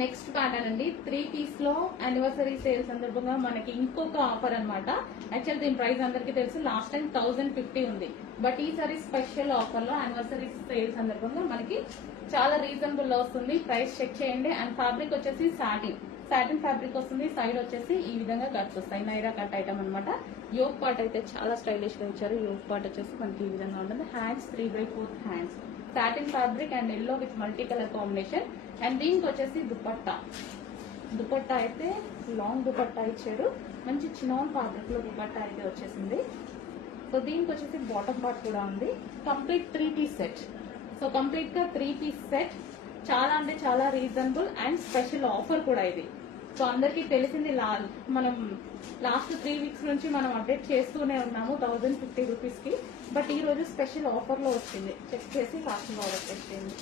Next pattern అండి 3 piece లో anniversary sale సందర్భంగా మనకి ఇంకొక ఆఫర్ అన్నమాట. యాక్చువల్ దీని ప్రైస్ అందరికీ తెలుసు, లాస్ట్ టైం 1050 ఉంది. బట్ ఈసారి స్పెషల్ ఆఫర్ లో యానివర్సరీ సేల్ సందర్భంగా మనకి చాలా రీజనబుల్ లో వస్తుంది. ప్రైస్ చెక్ చేయండి. అండ్ ఫ్యాబ్రిక్ వచ్చేసి సాటిన్ ఫ్యాబ్రిక్ వస్తుంది. సైడ్ వచ్చేసి ఈ విధంగా కట్స్ వస్తాయి, నైరా కట్ ఐటమ్ అనమాట. యోగ్ పార్ట్ అయితే చాలా స్టైలిష్ గా ఇచ్చారు. యోగ్ పార్ట్ వచ్చేసి మనకి ఈ విధంగా ఉంటుంది. Hands 3/4 hands, satin fabric and yellow with multi colour combination. And దీనికి వచ్చేసి దుపట్టా అయితే లాంగ్ దుపట్టా ఇచ్చారు. మంచి చినాన్ ఫ్యాబ్రిక్ లో దుపట్టా అయితే వచ్చేసింది. సో దీనికి వచ్చేసి బాటమ్ పార్ట్ కూడా ఉంది. Complete 3 piece set. So complete గా 3 పీస్ సెట్. చాలా అంటే చాలా రీజనబుల్ అండ్ స్పెషల్ ఆఫర్ కూడా ఇది. సో అందరికీ తెలిసింది, మనం లాస్ట్ 3 వీక్స్ నుంచి మనం అప్డేట్ చేస్తూనే ఉన్నాము 1050 రూపీస్ కి. బట్ ఈ రోజు స్పెషల్ ఆఫర్ లో వచ్చింది. చెక్ చేసి కాస్ట్ ఆర్డర్ చేయండి.